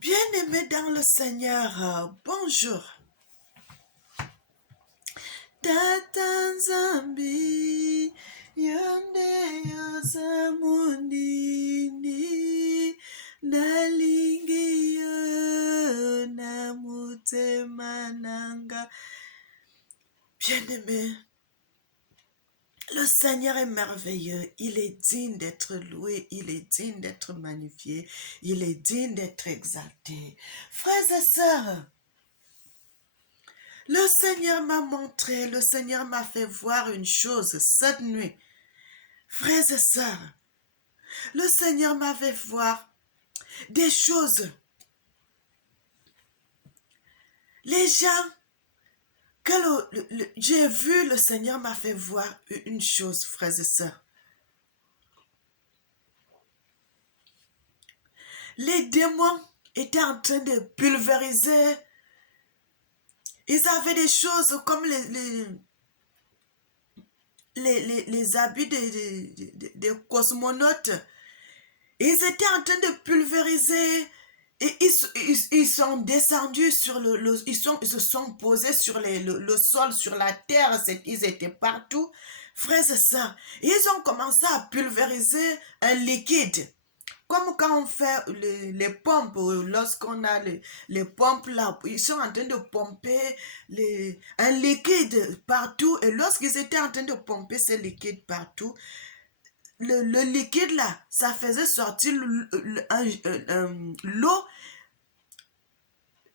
Bien-aimés dans le Seigneur, bonjour. Tata Nzambi, yonde yosamundini, nalingi yo namutema nanga. Bien-aimés, le Seigneur est merveilleux, il est digne d'être loué, il est digne d'être magnifié, il est digne d'être exalté. Frères et sœurs, le Seigneur m'a montré, le Seigneur m'a fait voir une chose cette nuit. Frères et sœurs, le Seigneur m'a fait voir des choses. Les gens que j'ai vu, le Seigneur m'a fait voir une chose, frères et sœurs. Les démons étaient en train de pulvériser. Ils avaient des choses comme les habits des cosmonautes. Ils étaient en train de pulvériser et ils sont descendus sur ils se sont posés sur le sol, sur la terre, ils étaient partout. Frères et sœurs, ils ont commencé à pulvériser un liquide. Comme quand on fait les pompes, lorsqu'on a les pompes là, ils sont en train de pomper un liquide partout. Et lorsqu'ils étaient en train de pomper ce liquide partout, le liquide là, ça faisait sortir l'eau,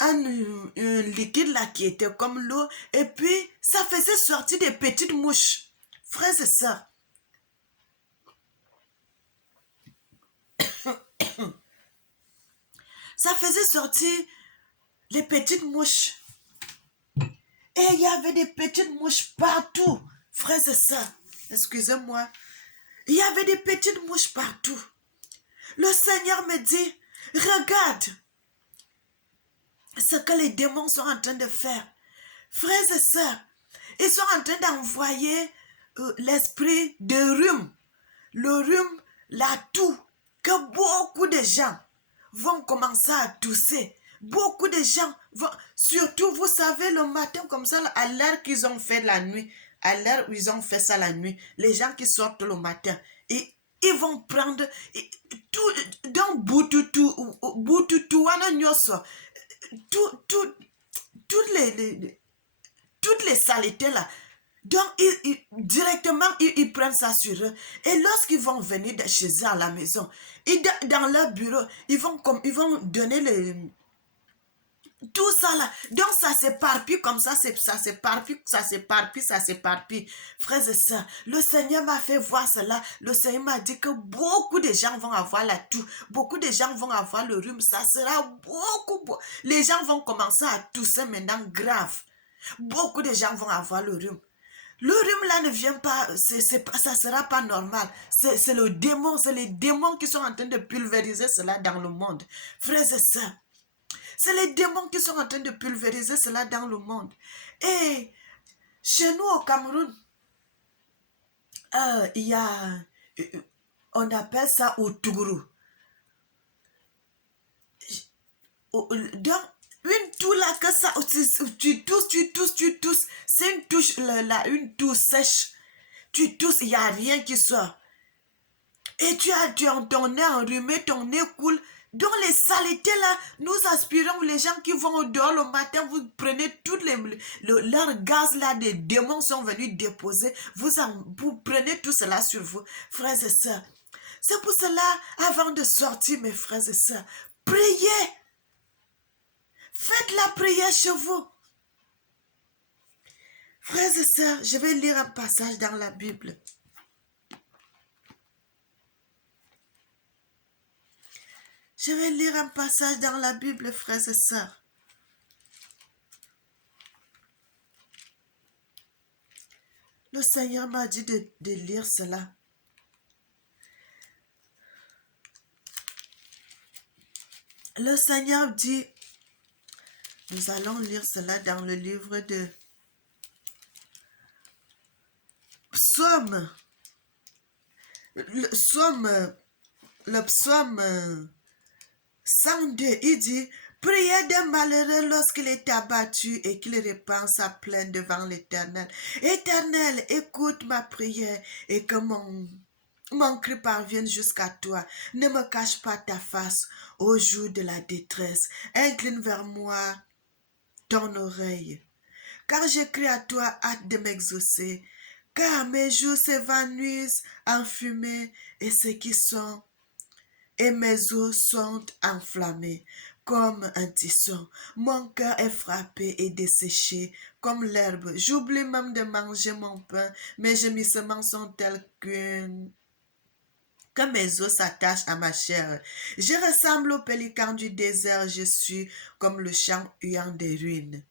un liquide là qui était comme l'eau, et puis ça faisait sortir des petites mouches. Frères et sœurs, ça faisait sortir les petites mouches. Et il y avait des petites mouches partout. Frères et sœurs, excusez-moi. Il y avait des petites mouches partout. Le Seigneur me dit, regarde ce que les démons sont en train de faire. Frères et sœurs, ils sont en train d'envoyer l'esprit de rhume. Le rhume, la toux, que beaucoup de gens vont commencer à tousser. Beaucoup de gens vont, surtout vous savez, le matin comme ça, à l'heure qu'ils ont fait la nuit, à l'heure où ils ont fait ça la nuit, les gens qui sortent le matin, et ils vont prendre tout, dans Bututu, wana nyoso, toutes toutes les saletés là. Donc, directement, ils prennent ça sur eux. Et lorsqu'ils vont venir de chez eux à la maison, dans leur bureau, ils vont donner tout ça là. Donc, ça s'éparpille comme ça s'éparpille, ça s'éparpille, ça s'éparpille. Frères et sœurs, le Seigneur m'a fait voir cela. Le Seigneur m'a dit que beaucoup de gens vont avoir la toux. Beaucoup de gens vont avoir le rhume. Ça sera beaucoup. Les gens vont commencer à tousser maintenant grave. Beaucoup de gens vont avoir le rhume. Le rhume là ne vient pas, ça sera pas normal. C'est le démon, c'est les démons qui sont en train de pulvériser cela dans le monde. Frères et sœurs, c'est les démons qui sont en train de pulvériser cela dans le monde. Et chez nous au Cameroun, il y a, on appelle ça Outougou. Donc, une toux là, que ça, tu tousses, c'est une touche là, une toux sèche. Tu tousses, il n'y a rien qui sort. Et ton nez enrhumé, ton nez coule. Donc les saletés là, nous aspirons, les gens qui vont au dehors le matin, vous prenez toutes leurs gaz là, des démons sont venus déposer, vous prenez tout cela sur vous, frères et sœurs. C'est pour cela, avant de sortir, mes frères et sœurs, priez. Faites la prière chez vous. Frères et sœurs, je vais lire un passage dans la Bible. Je vais lire un passage dans la Bible, frères et sœurs. Le Seigneur m'a dit de lire cela. Le Seigneur dit, nous allons lire cela dans le livre de Psaume. le psaume 102, il dit, priez des malheureux lorsqu'il est abattu et qu'il répand sa plainte devant l'Éternel. Éternel, écoute ma prière et que mon cri parvienne jusqu'à toi. Ne me cache pas ta face au jour de la détresse. Incline vers moi ton oreille. Car je crie à toi, hâte de m'exaucer. Car mes jours s'évanouissent en fumée et mes os sont enflammés comme un tisson. Mon cœur est frappé et desséché comme l'herbe. J'oublie même de manger mon pain. Mes gémissements sont tels que mes os s'attachent à ma chair. Je ressemble au pélican du désert. Je suis comme le champ huant des ruines.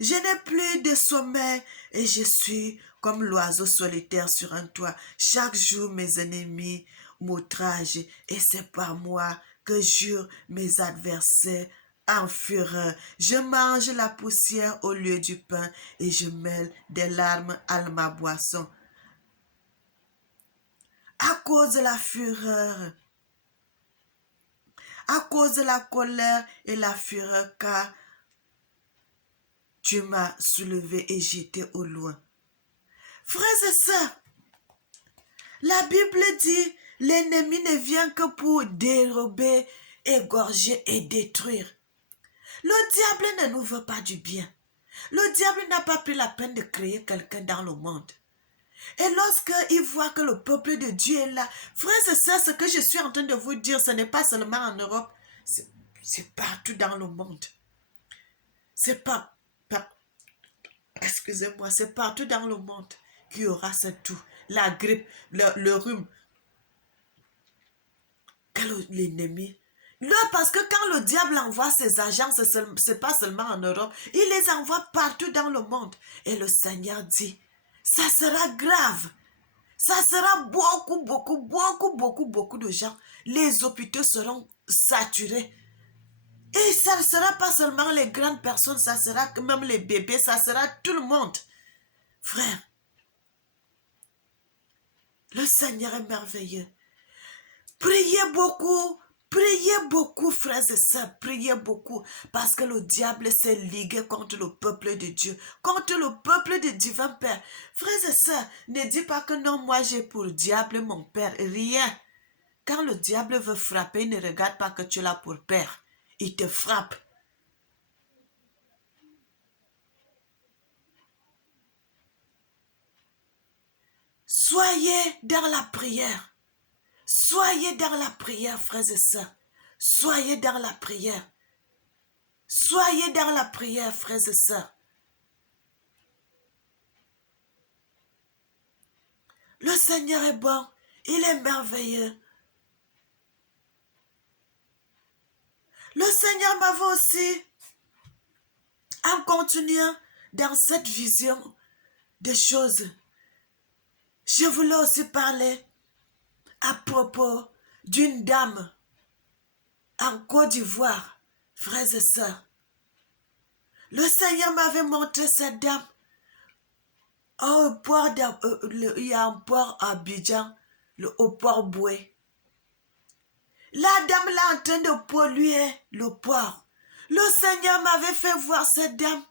Je n'ai plus de sommeil et je suis comme l'oiseau solitaire sur un toit. Chaque jour, mes ennemis m'outragent et c'est par moi que jurent mes adversaires en fureur. Je mange la poussière au lieu du pain et je mêle des larmes à ma boisson. À cause de la fureur, à cause de la colère et la fureur, car tu m'as soulevé et jeté au loin. Frères et sœurs, la Bible dit, l'ennemi ne vient que pour dérober, égorger et détruire. Le diable ne nous veut pas du bien. Le diable n'a pas pris la peine de créer quelqu'un dans le monde. Et lorsqu'il voit que le peuple de Dieu est là, frères et sœurs, ce que je suis en train de vous dire, ce n'est pas seulement en Europe, c'est partout dans le monde. C'est excusez-moi, c'est partout dans le monde qu'il y aura ce tout. La grippe, le rhume, que l'ennemi. Là, parce que quand le diable envoie ses agents, c'est pas seulement en Europe, il les envoie partout dans le monde. Et le Seigneur dit, ça sera grave. Ça sera beaucoup de gens. Les hôpitaux seront saturés. Et ça ne sera pas seulement les grandes personnes, ça sera même les bébés, ça sera tout le monde. Frère, le Seigneur est merveilleux. Priez beaucoup, frères et sœurs, priez beaucoup, parce que le diable s'est ligué contre le peuple de Dieu, contre le peuple de divin Père. Frères et sœurs, ne dis pas que non, moi j'ai pour le diable mon Père, rien. Quand le diable veut frapper, il ne regarde pas que tu l'as pour Père, il te frappe. Soyez dans la prière. Soyez dans la prière, frères et sœurs. Soyez dans la prière. Soyez dans la prière, frères et sœurs. Le Seigneur est bon. Il est merveilleux. Le Seigneur m'avait aussi, en continuant dans cette vision des choses, je voulais aussi parler à propos d'une dame en Côte d'Ivoire, frères et sœurs. Le Seigneur m'avait montré cette dame. Il y a un port à Abidjan, au port Boué. La dame là en train de polluer le port. Le Seigneur m'avait fait voir cette dame.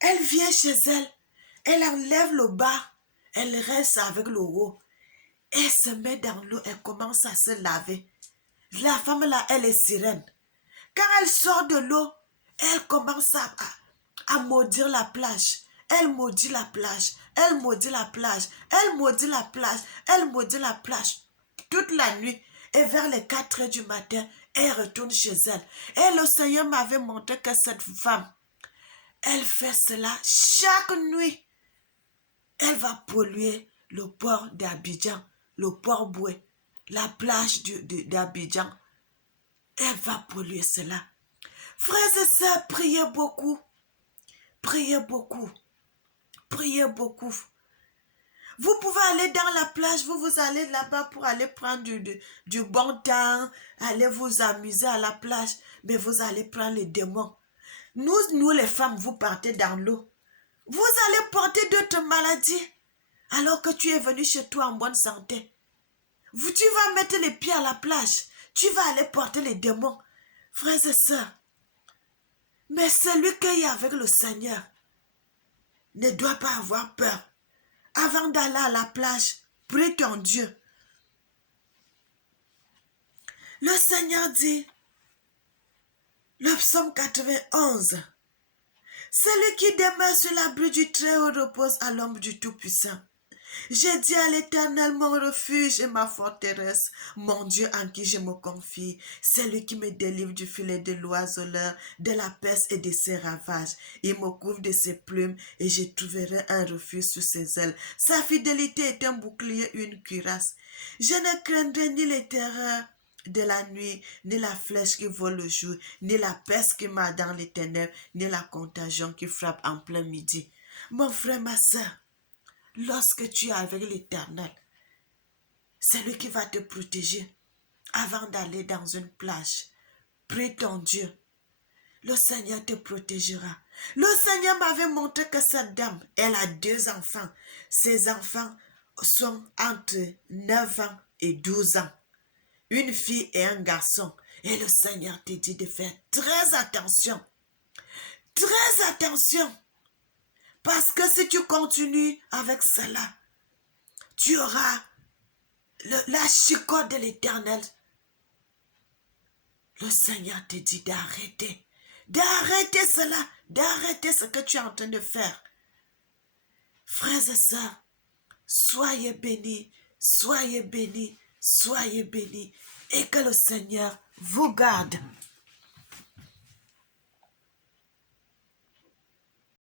Elle vient chez elle, elle enlève le bas, elle reste avec le haut. Elle se met dans l'eau, elle commence à se laver. La femme là, elle est sirène. Quand elle sort de l'eau, elle commence à maudire la plage. Elle maudit la plage, elle maudit la plage, elle maudit la plage, elle maudit la plage. Toute la nuit, et vers les 4 heures du matin, elle retourne chez elle. Et le Seigneur m'avait montré que cette femme, elle fait cela chaque nuit. Elle va polluer le port d'Abidjan, le port Boué, la plage d'Abidjan. Elle va polluer cela. Frères et sœurs, priez beaucoup. Priez beaucoup. Priez beaucoup. Vous pouvez aller dans la plage, vous allez là-bas pour aller prendre du bon temps, aller vous amuser à la plage, mais vous allez prendre les démons. Nous les femmes, vous partez dans l'eau. Vous allez porter d'autres maladies. alors que tu es venu chez toi en bonne santé. Tu vas mettre les pieds à la plage. Tu vas aller porter les démons. Frères et sœurs, mais celui qui est avec le Seigneur ne doit pas avoir peur. Avant d'aller à la plage, prie ton Dieu. Le Seigneur dit, le psaume 91, celui qui demeure sur l'abri du Très-Haut repose à l'ombre du Tout-Puissant. J'ai dit à l'Éternel, mon refuge et ma forteresse, mon Dieu en qui je me confie, c'est lui qui me délivre du filet de l'oiseleur, de la peste et de ses ravages. Il me couvre de ses plumes et je trouverai un refuge sous ses ailes. Sa fidélité est un bouclier, une cuirasse. Je ne craindrai ni les terreurs de la nuit, ni la flèche qui vole le jour, ni la peste qui marche dans les ténèbres, ni la contagion qui frappe en plein midi. Mon frère, ma soeur, lorsque tu es avec l'Éternel, c'est lui qui va te protéger avant d'aller dans une plage. Prie ton Dieu. Le Seigneur te protégera. Le Seigneur m'avait montré que cette dame, elle a 2 enfants. Ses enfants sont entre 9 ans et 12 ans. Une fille et un garçon. Et le Seigneur te dit de faire très attention. Très attention. Parce que si tu continues avec cela, tu auras la chicote de l'Éternel. Le Seigneur te dit d'arrêter. D'arrêter cela. D'arrêter ce que tu es en train de faire. Frères et sœurs, soyez bénis. Soyez bénis. Soyez bénis. Et que le Seigneur vous garde.